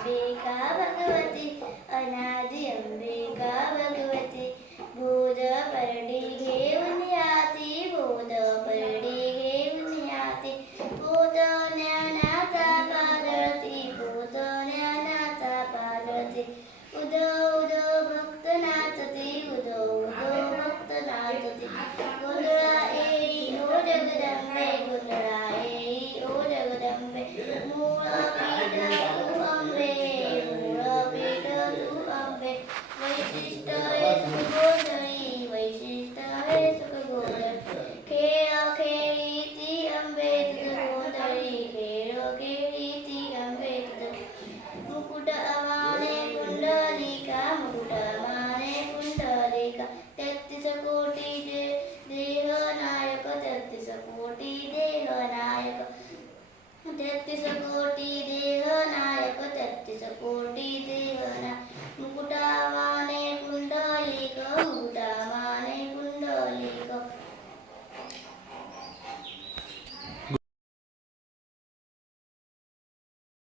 अंबिका भगवती अनादि अंबिका भगवती बोध परडी घेऊन याती बोध परडी घेऊन याती बोध ज्ञानाचा पाजळती बोध ज्ञानाचा पाजळती उदो उदो भक्त नाचती उदो उदो भक्त नाचती गोंधळा येई ओ जगदंबे गोंधळा येई ओ जगदंबे मूळ पीठ तू अंबे मूळ पीठ तू अंबे वैशिष्ट हे सुख गोंधळी वैशिष्ट हे सुख गोंधळी खेळ खेळी ती अंबे तुझ गोंधळी खेळ खेळी ती अंबे तुझ मुकुट अमाने कुंडलिका मुकुट अमाने कुंडलिका 33 कोटी देह नायक 33 कोटी देह नायक 33 कोटी देह नायक 33 कोटी